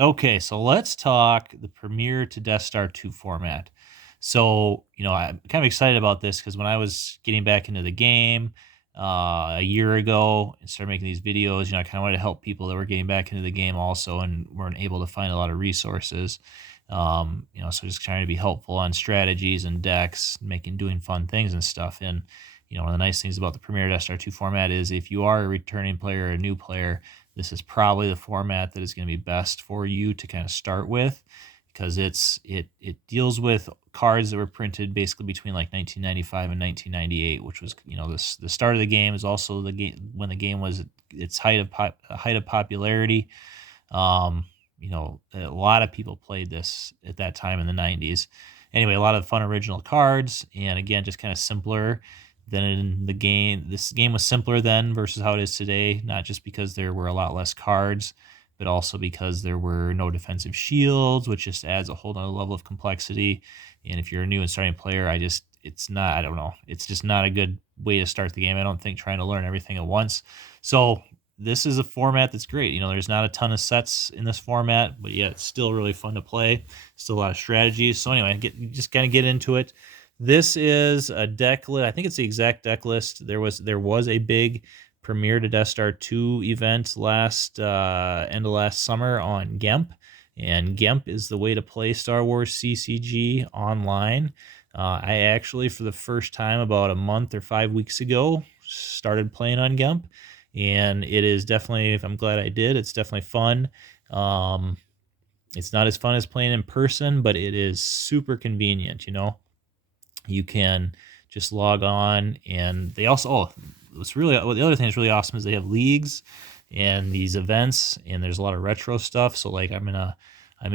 Okay, so let's talk the Premier to Death Star 2 format. So, I'm kind of excited about this because when I was getting back into the game a year ago and started making these videos, I kind of wanted to help people that were getting back into the game also and weren't able to find a lot of resources. So just trying to be helpful on strategies and decks, doing fun things and stuff. And, one of the nice things about the Premier Death Star 2 format is if you are a returning player or a new player, this is probably the format that is going to be best for you to kind of start with because it deals with cards that were printed basically between like 1995 and 1998, which was the start of the game, is also the game when the game was at its height of popularity. A lot of people played this at that time in the 90s. Anyway, a lot of fun original cards, and again, just kind of simpler than in the game. This game was simpler then versus how it is today, not just because there were a lot less cards, but also because there were no defensive shields, which just adds a whole nother level of complexity. And if you're a new and starting player, I don't know. It's just not a good way to start the game. I don't think trying to learn everything at once. So this is a format that's great. There's not a ton of sets in this format, but yeah, it's still really fun to play. Still a lot of strategies. So anyway, just kind of get into it. This is a deck list. I think it's the exact deck list. There was a big Premiere to Death Star 2 event end of last summer on GEMP, and GEMP is the way to play Star Wars CCG online. I actually, for the first time about a month or 5 weeks ago, started playing on GEMP, and it is definitely, I'm glad I did. It's definitely fun. It's not as fun as playing in person, but it is super convenient. You can just log on, and they also, the other thing that's really awesome is they have leagues and these events, and there's a lot of retro stuff. So like I'm in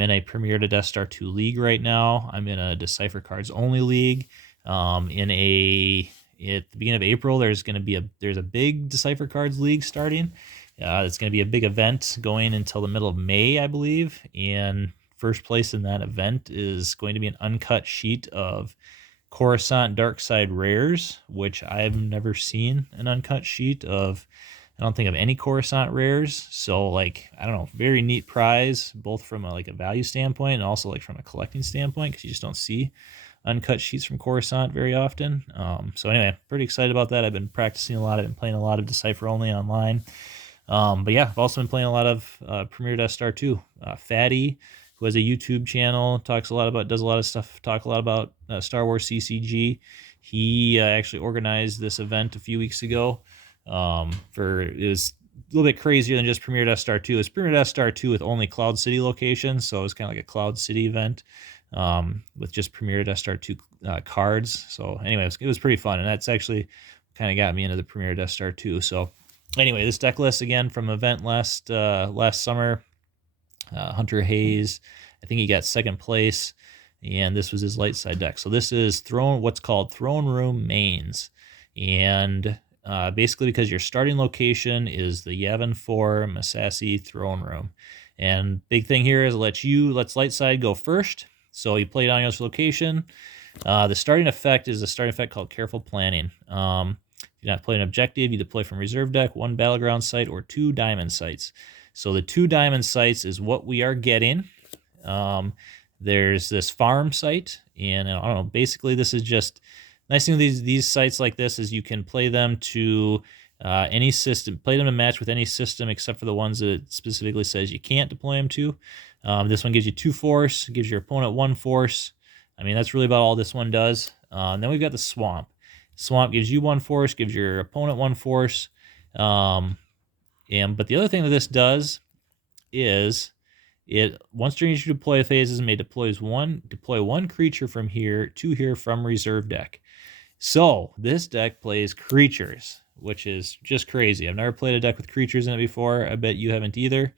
a Premiere to Death Star 2 league right now. I'm in a Decipher Cards Only league. At the beginning of April, there's a big Decipher Cards league starting. It's going to be a big event going until the middle of May, I believe. And first place in that event is going to be an uncut sheet of Coruscant Dark Side rares, which I've never seen an uncut sheet of. I don't think of any Coruscant rares. So like, I don't know, very neat prize, both from a value standpoint and also like from a collecting standpoint, because you just don't see uncut sheets from Coruscant very often. So anyway, pretty excited about that. I've been practicing a lot. I've been playing a lot of Decipher Only online. But yeah, I've also been playing a lot of Premier Death Star 2. Fatty, who has a YouTube channel, does a lot of stuff, talk a lot about Star Wars CCG. He actually organized this event a few weeks ago. It was a little bit crazier than just Premier Death Star 2. It's Premier Death Star 2 with only Cloud City locations, so it was kind of like a Cloud City event with just Premier Death Star 2 cards. So anyway, it was pretty fun, and that's actually kind of got me into the Premier Death Star 2. So anyway, this deck list again from event last summer. Hunter Hayes, I think he got second place, and this was his light side deck. So this is what's called Throne Room Mains, and basically because your starting location is the Yavin 4 Massassi Throne Room. And big thing here is let's light side go first. So you play down your location. The starting effect is a starting effect called Careful Planning. You not play an objective, you deploy from reserve deck, 1 battleground site or 2 diamond sites. So the 2 diamond sites is what we are getting. There's this farm site, and I don't know, basically this is just, nice thing with these sites like this is you can play them to any system, play them to match with any system except for the ones that it specifically says you can't deploy them to. This one gives you 2 force, gives your opponent 1 force. I mean, that's really about all this one does. Then we've got the swamp. Swamp gives you 1 force, gives your opponent 1 force. But the other thing that this does is it, once during each deploy phases, may deploy one creature from here to here from reserve deck. So this deck plays creatures, which is just crazy. I've never played a deck with creatures in it before. I bet you haven't either.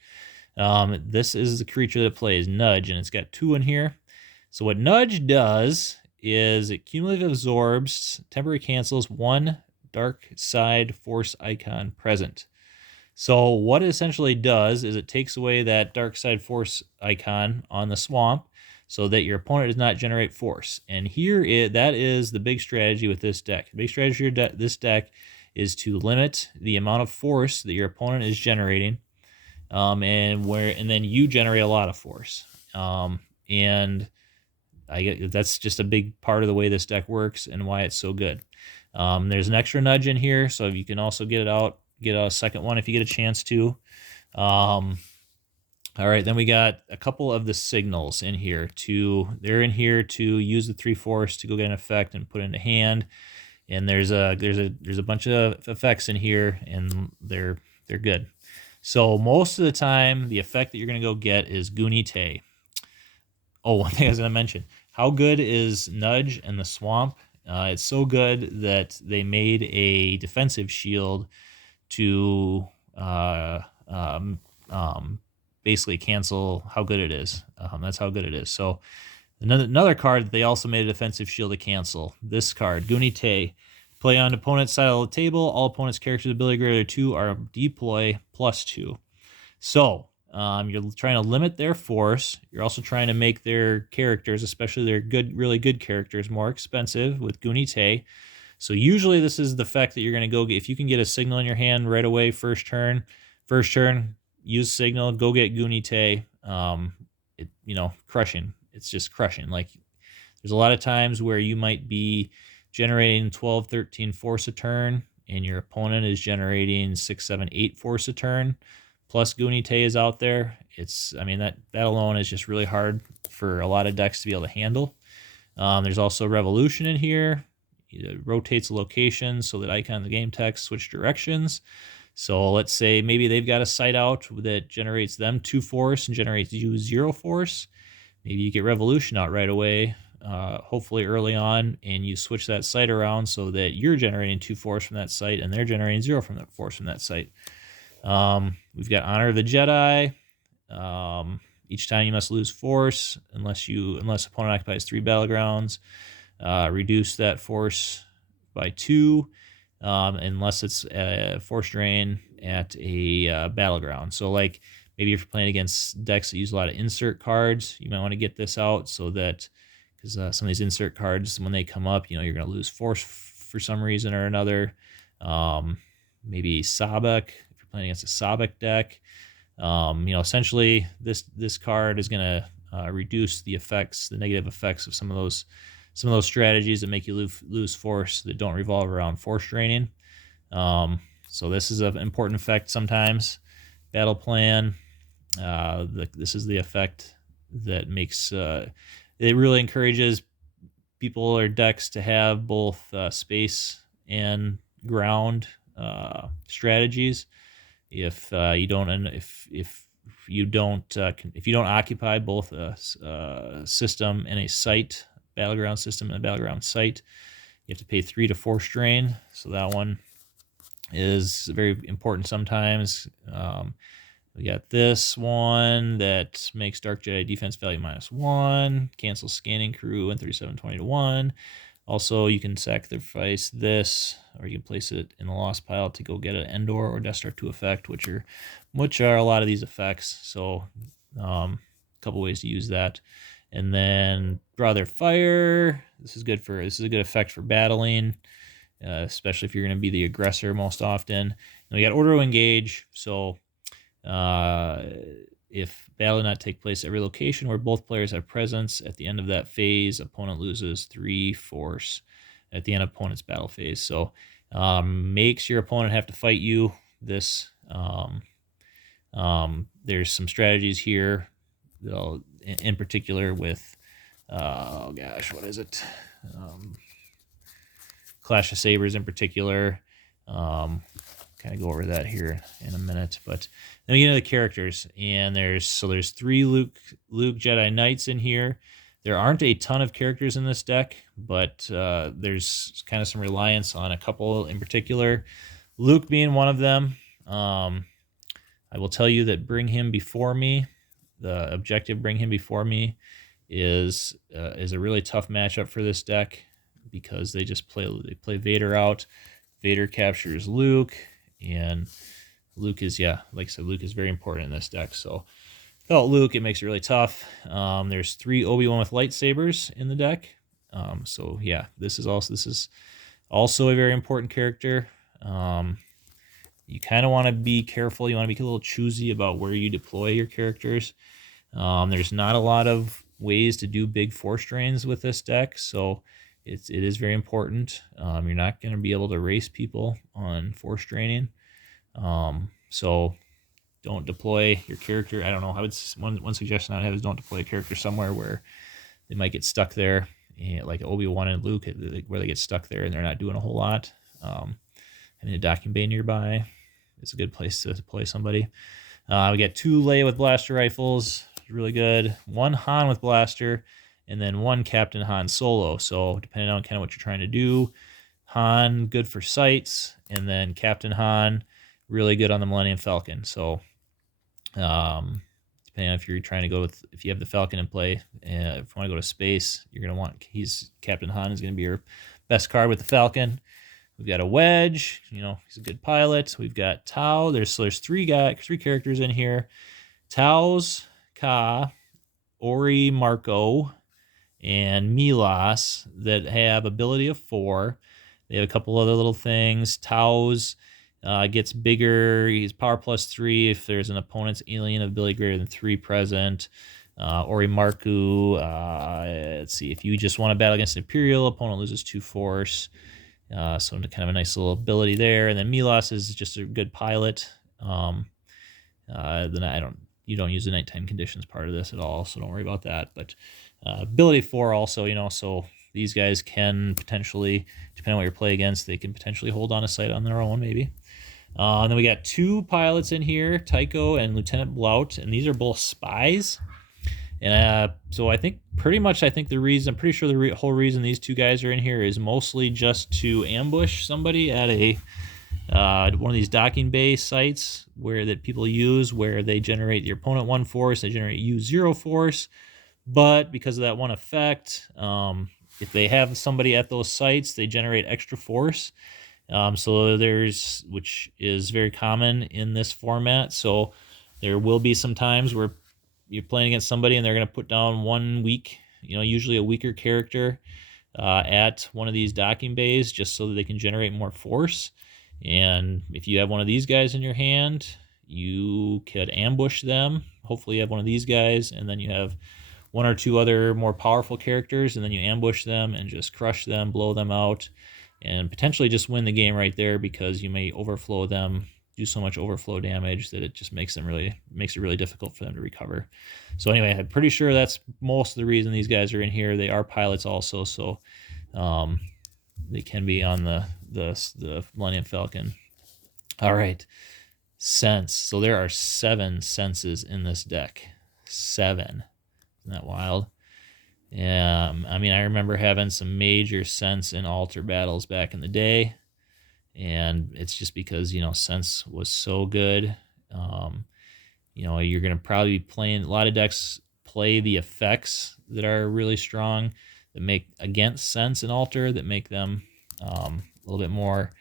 This is the creature that plays Nudge, and it's got 2 in here. So what Nudge does is it cumulatively absorbs, temporary cancels 1 dark side force icon present. So what it essentially does is it takes away that dark side force icon on the swamp so that your opponent does not generate force. And that is the big strategy with this deck. The big strategy of this deck is to limit the amount of force that your opponent is generating and then you generate a lot of force. And that's just a big part of the way this deck works and why it's so good. There's an extra nudge in here, so you can also get a second one if you get a chance to. All right, then we got a couple of the signals in here. They're in here to use the 3 force to go get an effect and put it into hand. And there's a bunch of effects in here, and they're good. So most of the time, the effect that you're gonna go get is Goonie Tay. Oh, one thing I was gonna mention: how good is Nudge and the Swamp? It's so good that they made a defensive shield to basically cancel how good it is. That's how good it is. So another card that they also made a defensive shield to cancel. This card, Goonie Tay. Play on opponent's side of the table. All opponent's characters' ability greater than 2 are deploy +2. So you're trying to limit their force. You're also trying to make their characters, especially their really good characters, more expensive with Goonie Tay. So usually this is the effect that you're going to go get. If you can get a signal in your hand right away, first turn, use signal, go get Goonie Tay. Crushing. It's just crushing. Like, there's a lot of times where you might be generating 12, 13 force a turn, and your opponent is generating 6, 7, 8 force a turn. Plus Goonie Tay is out there. That alone is just really hard for a lot of decks to be able to handle. There's also Revolution in here. It rotates a location so that icon in the game text switch directions. So let's say maybe they've got a site out that generates them 2 force and generates you 0 force. Maybe you get Revolution out right away, hopefully early on, and you switch that site around so that you're generating 2 force from that site and they're generating 0 from that force from that site. We've got Honor of the Jedi. Each time you must lose force unless opponent occupies 3 battlegrounds. Reduce that force by 2 unless it's a force drain at a battleground. So like maybe if you're playing against decks that use a lot of insert cards, you might want to get this out so that, because some of these insert cards, when they come up, you're going to lose force for some reason or another. Maybe Sabak, if you're playing against a Sabak deck. Essentially this card is going to reduce the negative effects of some of those strategies that make you lose force that don't revolve around force draining. So this is an important effect sometimes. Battle plan. This is the effect that makes it really encourages people or decks to have both space and ground strategies. If you don't occupy both a system and a site, battleground system and a battleground site, you have to pay 3 to force drain. So that one is very important sometimes. We got this one that makes Dark Jedi defense value -1, cancels scanning crew and 3720 to 1. Also, you can sacrifice this, or you can place it in the lost pile to go get an Endor or Death Star 2 effect, which are a lot of these effects. So a couple ways to use that. And then Draw Their Fire. This is a good effect for battling, especially if you're going to be the aggressor most often. And we got Order to Engage. So if battle did not take place at every location where both players have presence at the end of that phase, opponent loses 3 force at the end of opponent's battle phase. So makes your opponent have to fight you. There's some strategies here, in particular with what is it? Clash of Sabers in particular. Kind of go over that here in a minute, but then we get into the characters, and there's 3 Luke Jedi Knights in here. There aren't a ton of characters in this deck, but there's kind of some reliance on a couple in particular. Luke being one of them. I will tell you that Bring Him Before Me, the objective Bring Him Before Me, is a really tough matchup for this deck because they play Vader out. Vader captures Luke. And Luke is, like I said, Luke is very important in this deck. So without Luke, it makes it really tough. There's 3 Obi-Wan with lightsabers in the deck. This is also a very important character. You kind of want to be careful. You want to be a little choosy about where you deploy your characters. There's not a lot of ways to do big force drains with this deck, so it is very important. You're not going to be able to race people on force draining. So don't deploy your character. I don't know. I would one suggestion I'd have is don't deploy a character somewhere where they might get stuck there, like Obi-Wan and Luke, where they get stuck there and they're not doing a whole lot. Having a docking bay nearby is a good place to deploy somebody. We got 2 Leia with blaster rifles, really good. 1 Han with blaster, and then 1 Captain Han Solo. So depending on kind of what you're trying to do, Han good for sights, and then Captain Han really good on the Millennium Falcon. So depending on if you're trying to go with, if you have the Falcon in play, if you want to go to space, you're going to want, Captain Han is going to be your best card with the Falcon. We've got a Wedge, he's a good pilot. We've got Tau. There's 3 characters in here. Tau's Ka, Ori Marco, and Milas that have ability of 4. They have a couple other little things. Tau's gets bigger. He's power +3 if there's an opponent's alien ability greater than 3 present. Ori Marku, let's see, if you just want to battle against an Imperial, opponent loses 2 force. So kind of a nice little ability there. And then Milas is just a good pilot. Then you don't use the nighttime conditions part of this at all, so don't worry about that. But ability 4 also, so these guys can potentially, depending on what you're playing against, they can potentially hold on a sight on their own, maybe. And then we got 2 pilots in here, Tycho and Lieutenant Blout, and these are both spies. And so I'm pretty sure the whole reason these 2 guys are in here is mostly just to ambush somebody at a one of these docking bay sites that people use, where they generate your opponent 1 force, they generate you 0 force. But because of that one effect, if they have somebody at those sites, they generate extra force. Which is very common in this format. So there will be some times where you're playing against somebody and they're going to put down 1 weak, usually a weaker character at one of these docking bays just so that they can generate more force. And if you have one of these guys in your hand, you could ambush them. Hopefully you have one of these guys, and then you have 1 or 2 other more powerful characters, and then you ambush them and just crush them, blow them out, and potentially just win the game right there, because you may overflow them, do so much overflow damage that it just makes it really difficult for them to recover. So anyway, I'm pretty sure that's most of the reason these guys are in here. They are pilots also, so they can be on the Millennium Falcon. All right, sense. So there are 7 senses in this deck. 7. Isn't that wild? I remember having some major sense in altar battles back in the day, and it's just because sense was so good. You're going to probably be playing, a lot of decks play the effects that are really strong, that make against sense and altar, that make them a little bit more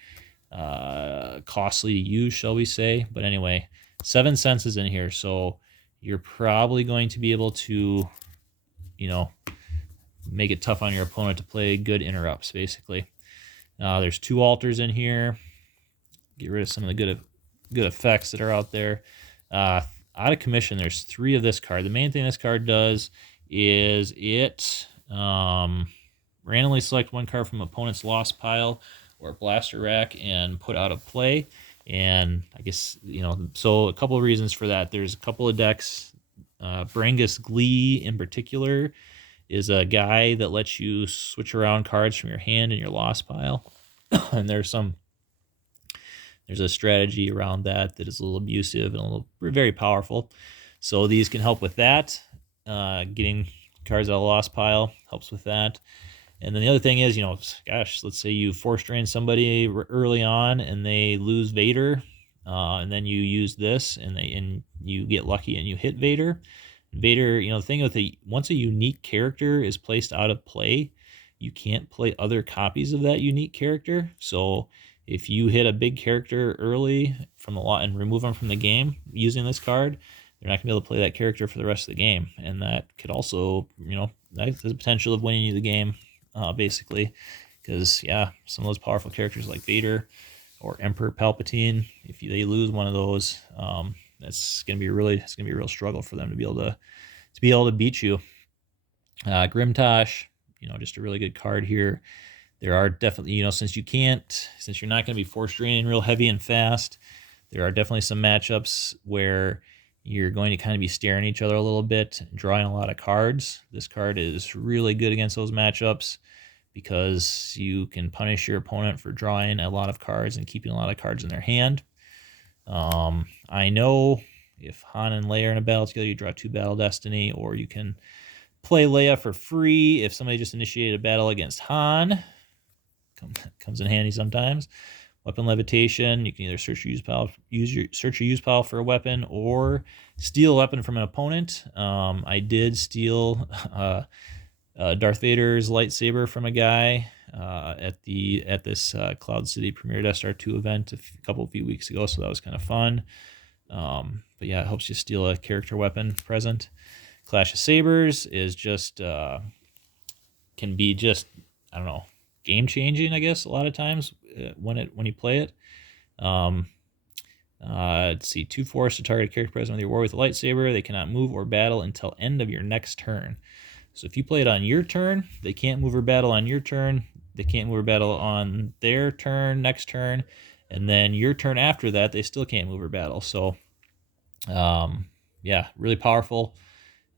costly to use, shall we say. But anyway, 7 senses in here, so you're probably going to be able to make it tough on your opponent to play good interrupts, basically. There's 2 altars in here. Get rid of some of the good effects that are out there. Out of commission, there's 3 of this card. The main thing this card does is it randomly select 1 card from opponent's lost pile or blaster rack and put out of play. And I guess, so a couple of reasons for that. There's a couple of decks. Brangus Glee in particular is a guy that lets you switch around cards from your hand in your lost pile. And there's a strategy around that is a little abusive and very powerful. So these can help with that. Getting cards out of the lost pile helps with that. And then the other thing is, let's say you force drain somebody early on and they lose Vader, and then you use this and you get lucky and you hit Vader. Vader, the thing with once a unique character is placed out of play, you can't play other copies of that unique character. So if you hit a big character early from the lot and remove them from the game using this card, you're not gonna be able to play that character for the rest of the game. And that could also, that has the potential of winning you the game, basically, because some of those powerful characters like Vader or Emperor Palpatine. If they lose one of those, it's gonna be a real struggle for them to be able to beat you. Grimtosh, just a really good card here. There are definitely, since you're not going to be force draining real heavy and fast, there are definitely some matchups where you're going to kind of be staring each other a little bit, drawing a lot of cards. This card is really good against those matchups because you can punish your opponent for drawing a lot of cards and keeping a lot of cards in their hand. I know if Han and Leia are in a battle together, you draw 2 Battle Destiny, or you can play Leia for free if somebody just initiated a battle against Han. Comes in handy sometimes. Weapon Levitation, you can either search or use pile for a weapon, or steal a weapon from an opponent. I did steal Darth Vader's lightsaber from a guy at this Cloud City Premier Death Star 2 event a few weeks ago, so that was kind of fun. But yeah, it helps you steal a character weapon present. Clash of Sabers is just can be just, I don't know, game changing, I guess, a lot of times when you play it. Let's see, 2 force to target a character present with your war with a lightsaber. They cannot move or battle until end of your next turn. So if you play it on your turn, they can't move or battle on your turn. They can't move or battle on their turn, next turn, and then your turn after that, they still can't move or battle. So, yeah, really powerful.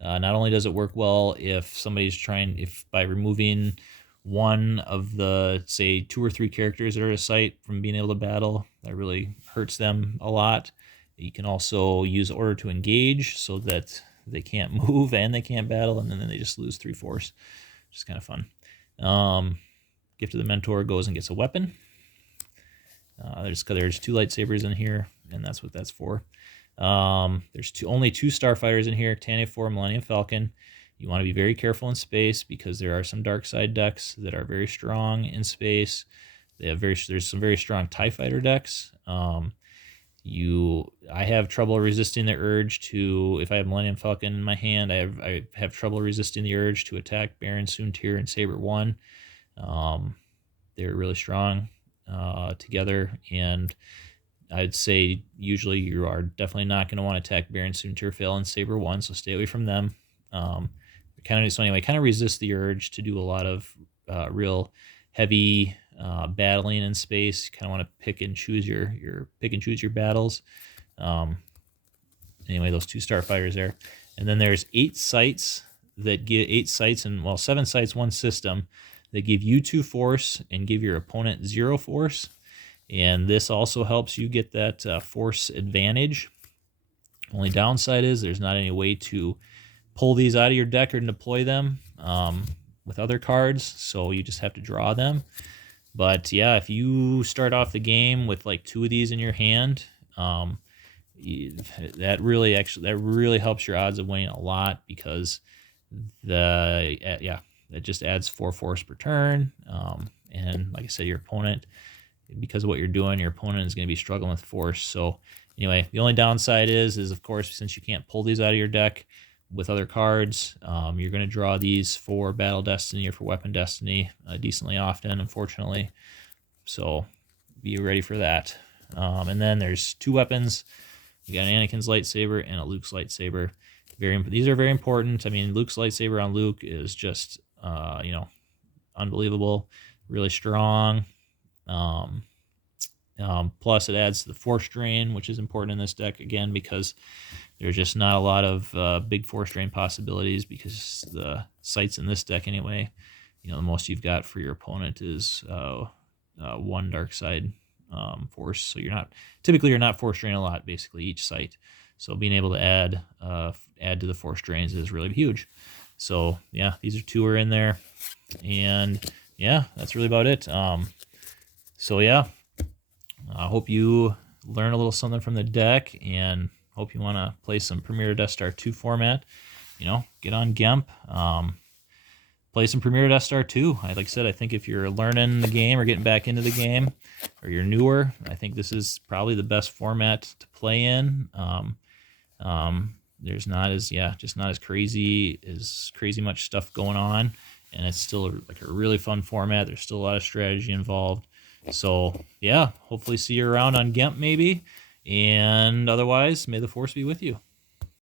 Not only does it work well if by removing one of the, say, 2 or 3 characters that are a site from being able to battle, that really hurts them a lot. You can also use order to engage so that they can't move and they can't battle, and then they just lose 3 force, which is kind of fun. Gift of the Mentor goes and gets a weapon. There's 2 lightsabers in here, and that's what that's for. There's only 2 starfighters in here, Tantive 4, Millennium Falcon. You want to be very careful in space because there are some dark side decks that are very strong in space. There's some very strong TIE fighter decks. I have trouble resisting the urge to, if I have Millennium Falcon in my hand, I have trouble resisting the urge to attack Baron Soontir and Saber 1. They're really strong together, and I'd say usually you are definitely not going to want to attack Baron Soontir, Fail, and Saber 1, so stay away from them. Kind of resist the urge to do a lot of real heavy battling in space. You kind of want to pick and choose your battles. Anyway, those 2 starfighters there, and then there's 8 sites that give 7 sites, 1 system that give you 2 force and give your opponent 0 force. And this also helps you get that force advantage. Only downside is there's not any way to pull these out of your deck or deploy them with other cards, so you just have to draw them. But yeah, if you start off the game with like 2 of these in your hand, that really helps your odds of winning a lot, because that just adds 4 force per turn. And like I said, your opponent, because of what you're doing, your opponent is going to be struggling with force. So anyway, the only downside is of course, since you can't pull these out of your deck with other cards, you're going to draw these for Battle Destiny or for Weapon Destiny decently often, unfortunately. So be ready for that. And then there's 2 weapons. You got an Anakin's lightsaber and a Luke's lightsaber. These are very important. I mean, Luke's lightsaber on Luke is just unbelievable, really strong. Plus it adds to the force drain, which is important in this deck, again, because there's just not a lot of big force drain possibilities, because the sites in this deck anyway, the most you've got for your opponent is 1 dark side force. So you're not force drain a lot, basically, each site. So being able to add to the force drains is really huge. So yeah, these 2 are in there, and yeah, that's really about it. So yeah, I hope you learn a little something from the deck, and hope you want to play some Premier Death Star 2 format. Get on GEMP, play some Premier Death Star 2. Like I said, I think if you're learning the game or getting back into the game, or you're newer, I think this is probably the best format to play in. There's not as crazy much stuff going on, and it's still like a really fun format. There's still a lot of strategy involved. So yeah, hopefully see you around on Gemp maybe. And otherwise, may the force be with you.